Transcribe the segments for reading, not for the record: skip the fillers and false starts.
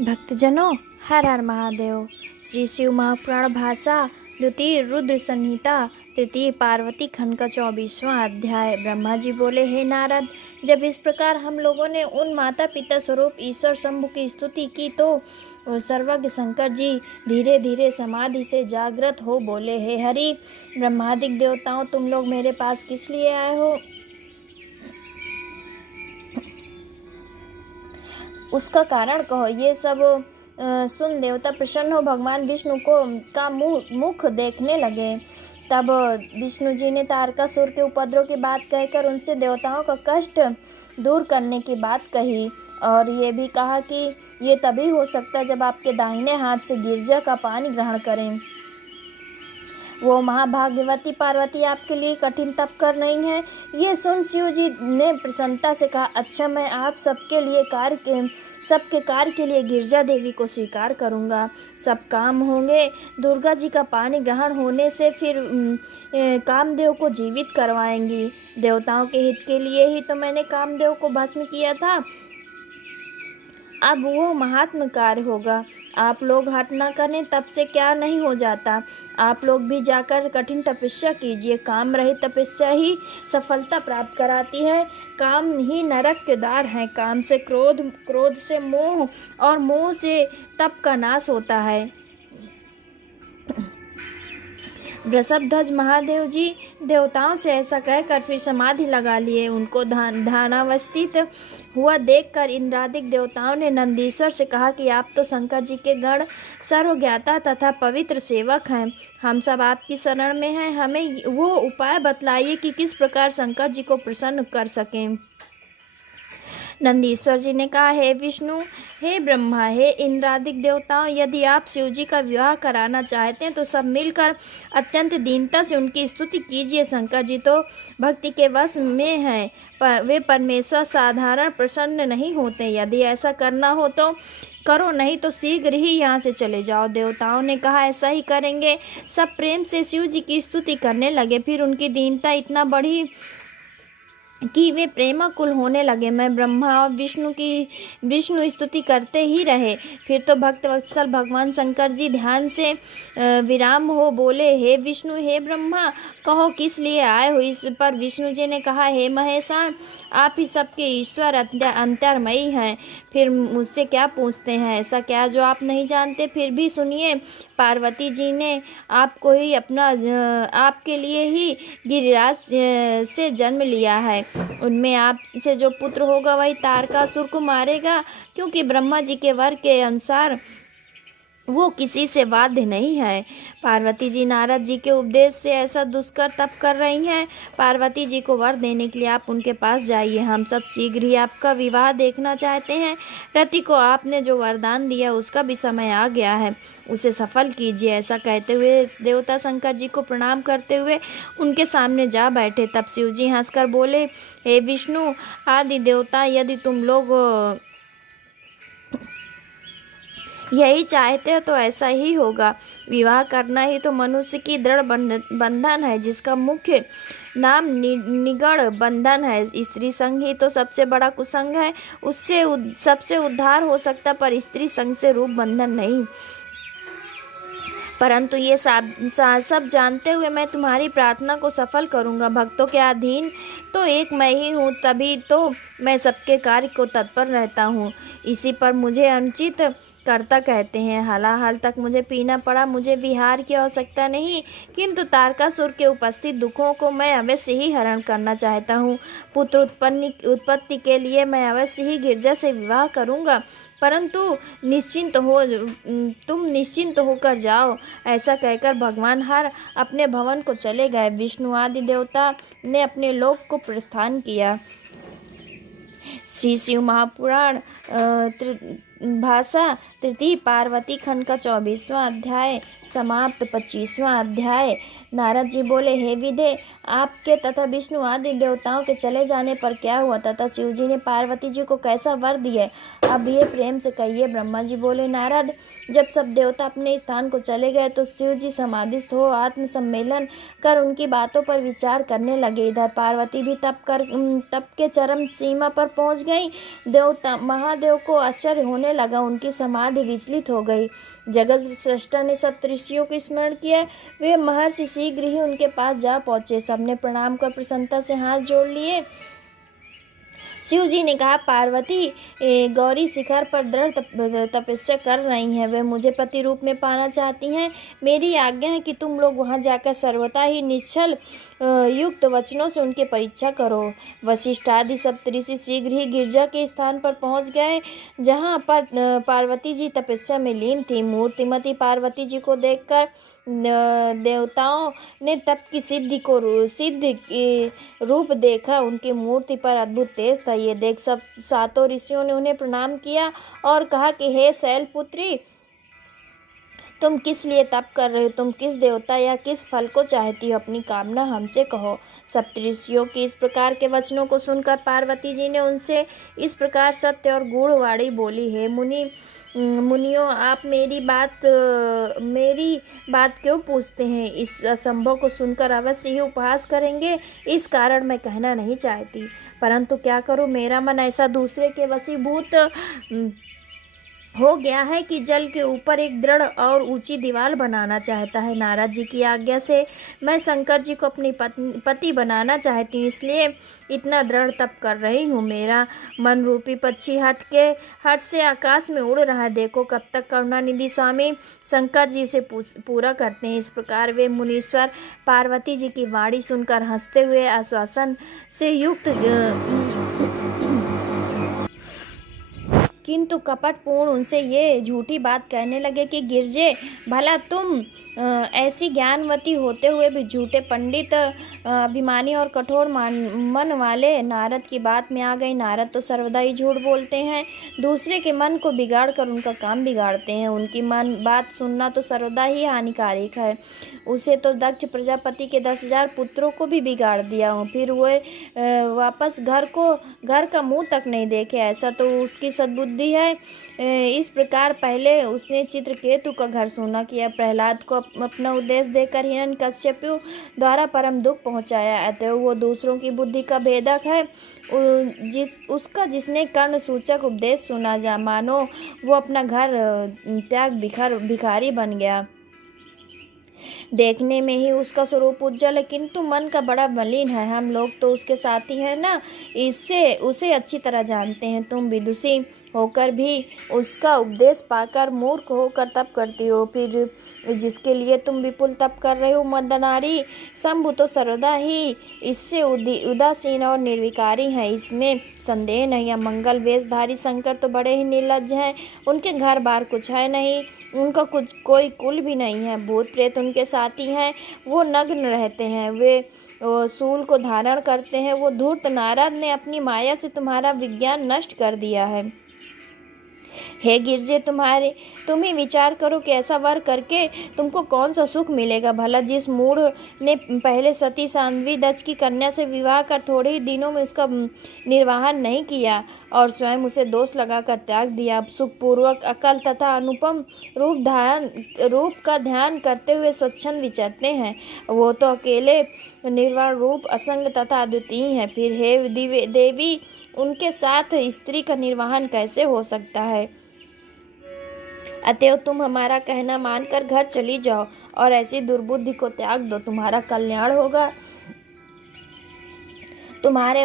भक्तजनों, हर हर महादेव। श्री शिव महापुराण भाषा द्वितीय रुद्र संहिता तृतीय पार्वती खंड का 24वां अध्याय। ब्रह्मा जी बोले, हे नारद, जब इस प्रकार हम लोगों ने उन माता पिता स्वरूप ईश्वर शंभु की स्तुति की तो सर्वज्ञ शंकर जी धीरे धीरे समाधि से जागृत हो बोले, हे हरि, ब्रह्मादिक देवताओं, तुम लोग मेरे पास किस लिए आए हो? उसका कारण कहो। ये सब सुन देवता प्रसन्न हो भगवान विष्णु का मुख देखने लगे। तब विष्णु जी ने तारकासुर के उपद्रव की बात कहकर उनसे देवताओं का कष्ट दूर करने की बात कही और ये भी कहा कि ये तभी हो सकता है जब आपके दाहिने हाथ से गिरजा का पानी ग्रहण करें। वो महाभाग्यवती पार्वती आपके लिए कठिन तप कर रही है। ये सुन शिव जी ने प्रसन्नता से कहा, अच्छा, मैं आप सबके कार्य के लिए गिरजा देवी को स्वीकार करूंगा। सब काम होंगे। दुर्गा जी का पानी ग्रहण होने से फिर कामदेव को जीवित करवाएंगी। देवताओं के हित के लिए ही तो मैंने कामदेव को भस्म किया था। अब वो महात्म कार्य होगा। आप लोग हट ना करें, तब से क्या नहीं हो जाता। आप लोग भी जाकर कठिन तपस्या कीजिए। काम रहित तपस्या ही सफलता प्राप्त कराती है। काम ही नरक के द्वार है। काम से क्रोध, क्रोध से मोह और मोह से तप का नाश होता है। वृषभध्वज महादेव जी देवताओं से ऐसा कहकर फिर समाधि लगा लिए। उनको ध्यानावस्थित हुआ देखकर इंद्रादिक देवताओं ने नंदीश्वर से कहा कि आप तो शंकर जी के गण सर्वज्ञाता तथा पवित्र सेवक हैं। हम सब आपकी शरण में हैं। हमें वो उपाय बतलाइए कि किस प्रकार शंकर जी को प्रसन्न कर सकें। नंदीश्वर जी ने कहा, हे विष्णु, हे ब्रह्मा, हे इंद्रादिक देवताओं, यदि आप शिव जी का विवाह कराना चाहते हैं तो सब मिलकर अत्यंत दीनता से उनकी स्तुति कीजिए। शंकर जी तो भक्ति के वश में हैं। वे परमेश्वर साधारण प्रसन्न नहीं होते। यदि ऐसा करना हो तो करो, नहीं तो शीघ्र ही यहाँ से चले जाओ। देवताओं ने कहा, ऐसा ही करेंगे। सब प्रेम से शिव जी की स्तुति करने लगे। फिर उनकी दीनता इतना बढ़ी कि वे प्रेमाकुल होने लगे। मैं ब्रह्मा और विष्णु स्तुति करते ही रहे। फिर तो भक्त वत्सल भगवान शंकर जी ध्यान से विराम हो बोले, हे विष्णु, हे ब्रह्मा, कहो किस लिए आए हो? इस पर विष्णु जी ने कहा, हे महेशान, आप ही सबके ईश्वर अंतर्मयी हैं। फिर मुझसे क्या पूछते हैं? ऐसा क्या जो आप नहीं जानते? फिर भी सुनिए, पार्वती जी ने आपको ही आपके लिए ही गिरिराज से जन्म लिया है। उनमें आप से जो पुत्र होगा वही तारकासुर को मारेगा, क्योंकि ब्रह्मा जी के वर के अनुसार वो किसी से बाध्य नहीं है। पार्वती जी नारद जी के उपदेश से ऐसा दुष्कर तप कर रही हैं। पार्वती जी को वर देने के लिए आप उनके पास जाइए। हम सब शीघ्र ही आपका विवाह देखना चाहते हैं। रति को आपने जो वरदान दिया उसका भी समय आ गया है, उसे सफल कीजिए। ऐसा कहते हुए देवता शंकर जी को प्रणाम करते हुए उनके सामने जा बैठे। तब शिव जी हंसकर बोले, हे विष्णु आदि देवता, यदि तुम लोग यही चाहते हो तो ऐसा ही होगा। विवाह करना ही तो मनुष्य की दृढ़ बंधन है, जिसका मुख्य नाम निगड़ बंधन है। स्त्री संग ही तो सबसे बड़ा कुसंग है। उससे सबसे उद्धार हो सकता, पर स्त्री संग से रूप बंधन नहीं। परंतु ये सब जानते हुए मैं तुम्हारी प्रार्थना को सफल करूंगा। भक्तों के अधीन तो एक मैं ही हूँ, तभी तो मैं सबके कार्य को तत्पर रहता हूँ। इसी पर मुझे अनुचित कर्ता कहते हैं। हालाहाल तक मुझे पीना पड़ा, मुझे विहार की आवश्यकता नहीं, किंतु तारकासुर के उपस्थित दुखों को मैं अवश्य ही हरण करना चाहता हूँ। पुत्र उत्पत्ति के लिए मैं अवश्य ही गिरजा से विवाह करूँगा, परंतु तुम निश्चिंत होकर जाओ। ऐसा कहकर भगवान हर अपने भवन को चले गए। विष्णु आदि देवता ने अपने लोक को प्रस्थान किया। श्री शिव महापुराण भाषा तृतीय पार्वती खंड का 24वां अध्याय समाप्त। 25वां अध्याय। नारद जी बोले, हे विदे, आपके तथा विष्णु आदि देवताओं के चले जाने पर क्या हुआ तथा शिव जी ने पार्वती जी को कैसा वर दिया, अब ये प्रेम से कहिए। ब्रह्मा जी बोले, नारद, जब सब देवता अपने स्थान को चले गए तो शिव जी समाधिस्थ हो आत्म सम्मेलन कर उनकी बातों पर विचार करने लगे। इधर पार्वती भी तप के चरम सीमा पर पहुंच गई। देवता महादेव को आश्चर्य होने लगा, उनकी समाधि विचलित हो गई। जगत सृष्टा ने सप्तऋषियों को स्मरण किया। वे महर्षि शीघ्र ही उनके पास जा पहुंचे। सबने प्रणाम कर प्रसन्नता से हाथ जोड़ लिए। शिव जी ने कहा, पार्वती गौरी शिखर पर दृढ़ तपस्या कर रही हैं। वे मुझे पति रूप में पाना चाहती हैं। मेरी आज्ञा है कि तुम लोग वहां जाकर सर्वथा ही निश्चल युक्त वचनों से उनकी परीक्षा करो। वशिष्ठ आदि सप्तऋषि शीघ्र ही गिरजा के स्थान पर पहुंच गए, जहां पर पार्वती जी तपस्या में लीन थी। मूर्तिमती पार्वती जी को देखकर देवताओं ने तप की सिद्ध रूप देखा। उनकी मूर्ति पर अद्भुत तेज था। ये देख सब सातों ऋषियों ने उन्हें प्रणाम किया और कहा कि हे शैलपुत्री, तुम किस लिए तप कर रहे हो? तुम किस देवता या किस फल को चाहती हो? अपनी कामना हमसे कहो। सप्तऋषियों के इस प्रकार के वचनों को सुनकर पार्वती जी ने उनसे इस प्रकार सत्य और गूढ़ वाणी बोली, हे मुनियों, आप मेरी बात क्यों पूछते हैं? इस असंभव को सुनकर अवश्य ही उपहास करेंगे, इस कारण मैं कहना नहीं चाहती। परंतु क्या करूं, मेरा मन ऐसा दूसरे के वशीभूत हो गया है कि जल के ऊपर एक दृढ़ और ऊंची दीवार बनाना चाहता है। नारद जी की आज्ञा से मैं शंकर जी को अपनी पति बनाना चाहती हूँ, इसलिए इतना दृढ़ तप कर रही हूँ। मेरा मन रूपी पक्षी हट से आकाश में उड़ रहा है। देखो कब तक करुणानिधि स्वामी शंकर जी से पूरा करते हैं। इस प्रकार वे मुनीश्वर पार्वती जी की वाणी सुनकर हंसते हुए आश्वासन से युक्त किंतु कपटपूर्ण उनसे ये झूठी बात कहने लगे कि गिरजे, भला तुम ऐसी ज्ञानवती होते हुए भी झूठे पंडित, अभिमानी और कठोर मन वाले नारद की बात में आ गई। नारद तो सर्वदा ही झूठ बोलते हैं, दूसरे के मन को बिगाड़ कर उनका काम बिगाड़ते हैं। उनकी बात सुनना तो सर्वदा ही हानिकारक है। उसे तो दक्ष प्रजापति के 10,000 पुत्रों को भी बिगाड़ दिया हूँ, फिर वे वापस घर का मुंह तक नहीं देखे। ऐसा तो उसकी सद्बुद्धि है। इस प्रकार पहले उसने चित्रकेतु का घर सूना किया, प्रहलाद को अपना उद्देश्य देकर हिरण्यकश्यपु द्वारा परम दुख पहुंचाया। अतः वो दूसरों की बुद्धि का भेदक है। जिसने कर्ण सूचक उपदेश सुना, जा मानो वो अपना घर त्याग भिखारी बन गया। देखने में ही उसका स्वरूप उज्जवल है, किंतु मन का बड़ा मलिन है। हम लोग तो उसके साथी हैं ना, इससे उसे अच्छी तरह जानते हैं। तुम विदुषी होकर भी उसका उपदेश पाकर मूर्ख होकर तप करती हो, फिर जिसके लिए तुम विपुल तप कर रहे हो। मदनारी शंभु तो सर्वदा ही इससे उदासीन और निर्विकारी है, इसमें संदेह नहीं है। मंगल वेशधारी शंकर तो बड़े ही निर्लज्ज हैं। उनके घर बार कुछ है नहीं, उनका कोई कुल भी नहीं है। भूत प्रेत उनके साथी हैं, वो नग्न रहते हैं, वे शूल को धारण करते हैं। वो धूर्त नारद ने अपनी माया से तुम्हारा विज्ञान नष्ट कर दिया है। हे गिरजे, तुम ही विचार करो कि ऐसा वर करके तुमको कौन सा सुख मिलेगा। भला जिस मूढ़ ने पहले सती साध्वी दक्ष की कन्या से विवाह कर थोड़े ही दिनों में उसका निर्वाहन नहीं किया और स्वयं उसे दोष लगाकर त्याग दिया, सुखपूर्वक अकल तथा अनुपम रूप का ध्यान करते हुए स्वच्छंद विचरते हैं, वो तो अकेले निर्वाण रूप असंग तथा अद्वितीय है। फिर हे देवी, उनके साथ स्त्री का निर्वाहन कैसे हो सकता है? अतएव तुम हमारा कहना मानकर घर चली जाओ और ऐसी दुर्बुद्धि को त्याग दो, तुम्हारा कल्याण होगा। तुम्हारे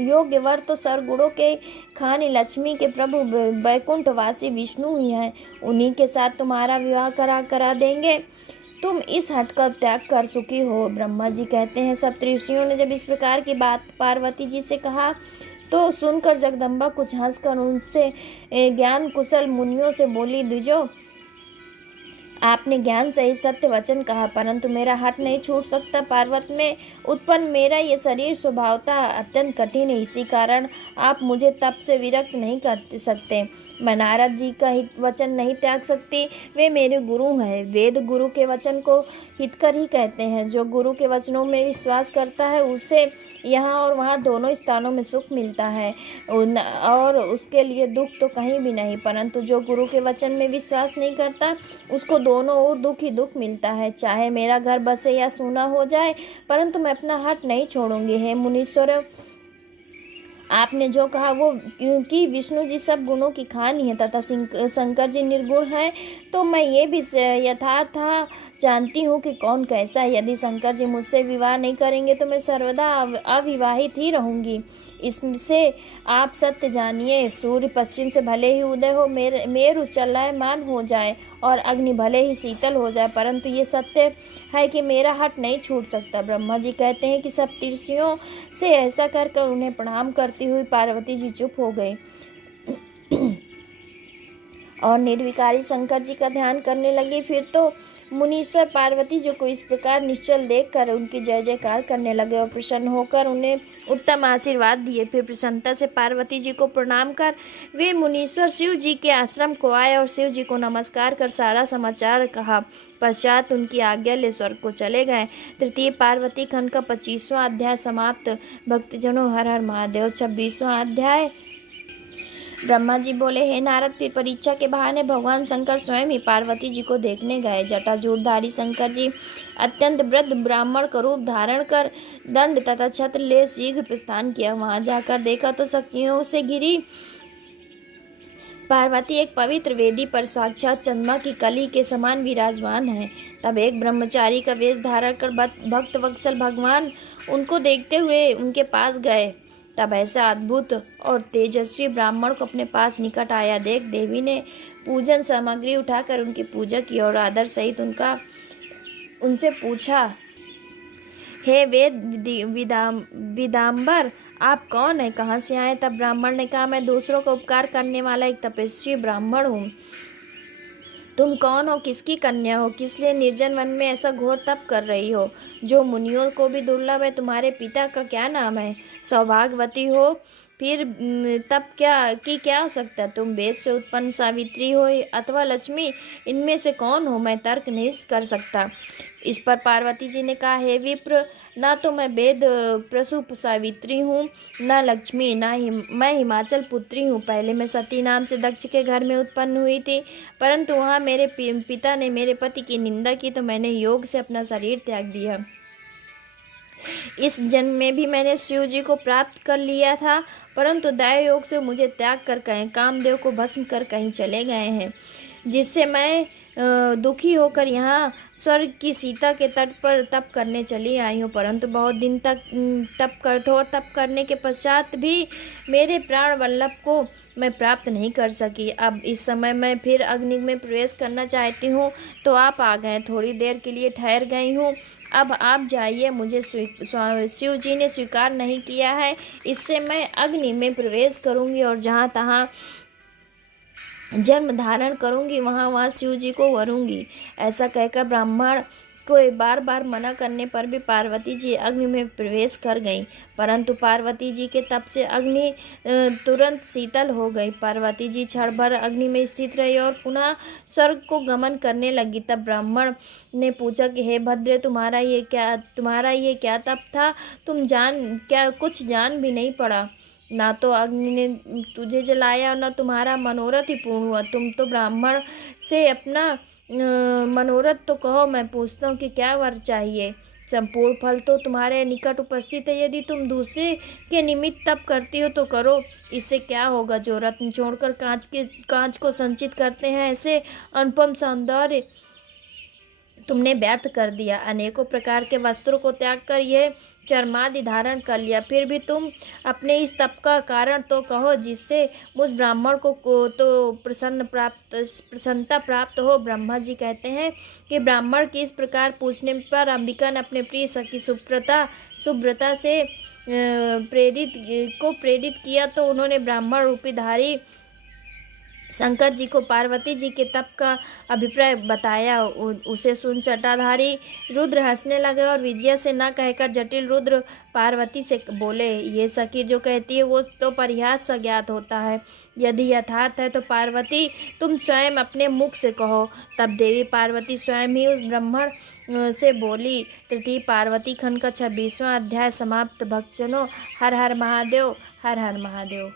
योग्य वर तो सरगुणों के खानी लक्ष्मी के प्रभु वैकुंठवासी विष्णु ही हैं, उन्हीं के साथ तुम्हारा विवाह करा देंगे। तुम इस हट का त्याग कर सुखी हो। ब्रह्मा जी कहते हैं, सप्तऋषियों ने जब इस प्रकार की बात पार्वती जी से कहा तो सुनकर जगदम्बा कुछ हंसकर उनसे ज्ञान कुशल मुनियों से बोली, द्विजो, आपने ज्ञान सहित सत्य वचन कहा, परंतु मेरा हट नहीं छूट सकता। पर्वत में उत्पन्न मेरा ये शरीर स्वभावतः अत्यंत कठिन है, इसी कारण आप मुझे तप से विरक्त नहीं कर सकते। मैं नारद जी का हित वचन नहीं त्याग सकती, वे मेरे गुरु हैं। वेद गुरु के वचन को हितकर ही कहते हैं। जो गुरु के वचनों में विश्वास करता है उसे यहाँ और वहाँ दोनों स्थानों में सुख मिलता है और उसके लिए दुख तो कहीं भी नहीं। परंतु जो गुरु के वचन में विश्वास नहीं करता उसको दोनों ओर दुख ही दुख मिलता है। चाहे मेरा घर बसे या सूना हो जाए, परंतु मैं अपना हट नहीं छोड़ूंगी। हे मुनीश्वर, आपने जो कहा वो कि विष्णु जी सब गुणों की खानी है तथा शंकर जी निर्गुण हैं, तो मैं ये भी यथार्थ जानती हूँ कि कौन कैसा है। यदि शंकर जी मुझसे विवाह नहीं करेंगे तो मैं सर्वदा अविवाहित ही रहूँगी। इससे आप सत्य जानिए, सूर्य पश्चिम से भले ही उदय हो, मेरु चलायमान हो जाए और अग्नि भले ही शीतल हो जाए, परंतु ये सत्य है कि मेरा हट नहीं छूट सकता। ब्रह्मा जी कहते हैं कि सप्तर्षियों से ऐसा कर उन्हें प्रणाम करती हुई पार्वती जी चुप हो गई और निर्विकारी शंकर जी का ध्यान करने लगी। फिर तो मुनीश्वर पार्वती जी को इस प्रकार निश्चल देखकर उनकी जय जयकार करने लगे और प्रसन्न होकर उन्हें उत्तम आशीर्वाद दिए। फिर प्रसन्नता से पार्वती जी को प्रणाम कर वे मुनीश्वर शिव जी के आश्रम को आए और शिव जी को नमस्कार कर सारा समाचार कहा। पश्चात उनकी आज्ञा ले स्वर्ग को चले गए। तृतीय पार्वती खंड का 25वां अध्याय समाप्त। भक्तजनों, हर हर महादेव। 26वां अध्याय। ब्रह्मा जी बोले, हे नारद, फिर परीक्षा के बहाने भगवान शंकर स्वयं ही पार्वती जी को देखने गए। जटाजूटधारी शंकर जी अत्यंत वृद्ध ब्राह्मण का रूप धारण कर दंड तथा छत्र ले शीघ्र प्रस्थान किया। वहां जाकर देखा तो सखियों से घिरी पार्वती एक पवित्र वेदी पर साक्षात चंद्रमा की कली के समान विराजमान है। तब एक ब्रह्मचारी का वेश धारण कर भक्त वत्सल भगवान उनको देखते हुए उनके पास गए। तब ऐसा अद्भुत और तेजस्वी ब्राह्मण को अपने पास निकट आया देख देवी ने पूजन सामग्री उठाकर उनकी पूजा की और आदर सहित उनसे पूछा, हे वेद विदाम्बर, आप कौन है, कहाँ से आए? तब ब्राह्मण ने कहा, मैं दूसरों का उपकार करने वाला एक तपस्वी ब्राह्मण हूँ। तुम कौन हो, किसकी कन्या हो, किस लिए निर्जन वन में ऐसा घोर तप कर रही हो जो मुनियों को भी दुर्लभ है? तुम्हारे पिता का क्या नाम है? सौभाग्यवती हो फिर तप क्या हो सकता है? तुम वेद से उत्पन्न सावित्री हो अथवा लक्ष्मी, इनमें से कौन हो? मैं तर्क नहीं कर सकता। इस पर पार्वती जी ने कहा, हे विप्र, ना तो मैं वेद प्रसूप सावित्री हूँ, न लक्ष्मी, मैं हिमाचल पुत्री हूँ। पहले मैं सती नाम से दक्ष के घर में उत्पन्न हुई थी, परंतु वहाँ मेरे पिता ने मेरे पति की निंदा की तो मैंने योग से अपना शरीर त्याग दिया। इस जन्म में भी मैंने शिव जी को प्राप्त कर लिया था, परंतु दैव योग से मुझे त्याग कर कहीं कामदेव को भस्म कर कहीं चले गए हैं, जिससे मैं दुखी होकर यहाँ स्वर्ग की सीता के तट पर तप करने चली आई हूँ। परंतु बहुत दिन तक कठोर तप करने के पश्चात भी मेरे प्राण वल्लभ को मैं प्राप्त नहीं कर सकी। अब इस समय मैं फिर अग्नि में प्रवेश करना चाहती हूँ, तो आप आ गए। थोड़ी देर के लिए ठहर गई हूँ, अब आप जाइए। मुझे शिव जी ने स्वीकार नहीं किया है, इससे मैं अग्नि में प्रवेश करूँगी और जहाँ तहाँ जन्म धारण करूंगी, वहाँ शिव जी को वरूंगी। ऐसा कहकर ब्राह्मण को बार बार मना करने पर भी पार्वती जी अग्नि में प्रवेश कर गईं, परंतु पार्वती जी के तप से अग्नि तुरंत शीतल हो गई। पार्वती जी क्षण भर अग्नि में स्थित रही और पुनः स्वर्ग को गमन करने लगी। तब ब्राह्मण ने पूछा कि हे भद्रे, तुम्हारा ये क्या तप था? तुम कुछ जान भी नहीं पड़ा। ना तो अग्नि ने तुझे जलाया और न तुम्हारा मनोरथ ही पूर्ण हुआ। तुम तो ब्राह्मण से अपना मनोरथ तो कहो, मैं पूछता हूँ कि क्या वर चाहिए? संपूर्ण फल तो तुम्हारे निकट उपस्थित है। यदि तुम दूसरे के निमित्त तप करती हो तो करो, इससे क्या होगा? जो रत्न छोड़कर कांच को संचित करते हैं, ऐसे अनुपम सौंदर्य तुमने व्यर्थ कर दिया। अनेकों प्रकार के वस्त्रों को त्याग कर यह चर्मादि धारण कर लिया, फिर भी तुम अपने इस तप का कारण तो कहो, जिससे मुझ ब्राह्मण को तो प्रसन्नता प्राप्त हो। ब्रह्मा जी कहते हैं कि ब्राह्मण की इस प्रकार पूछने पर अंबिका ने अपने प्रिय सखी सुब्रता से प्रेरित किया, तो उन्होंने ब्राह्मण रूपी धारी शंकर जी को पार्वती जी के तप का अभिप्राय बताया। उसे सुन जटाधारी रुद्र हंसने लगे और विजया से न कहकर जटिल रुद्र पार्वती से बोले, ये सखी जो कहती है वो तो परिहास सा ज्ञात होता है, यदि यथार्थ है तो पार्वती तुम स्वयं अपने मुख से कहो। तब देवी पार्वती स्वयं ही उस ब्राह्मण से बोली। तृतीय पार्वती खंड का 26वां अध्याय समाप्त। भक्तजनों, हर हर महादेव, हर हर महादेव।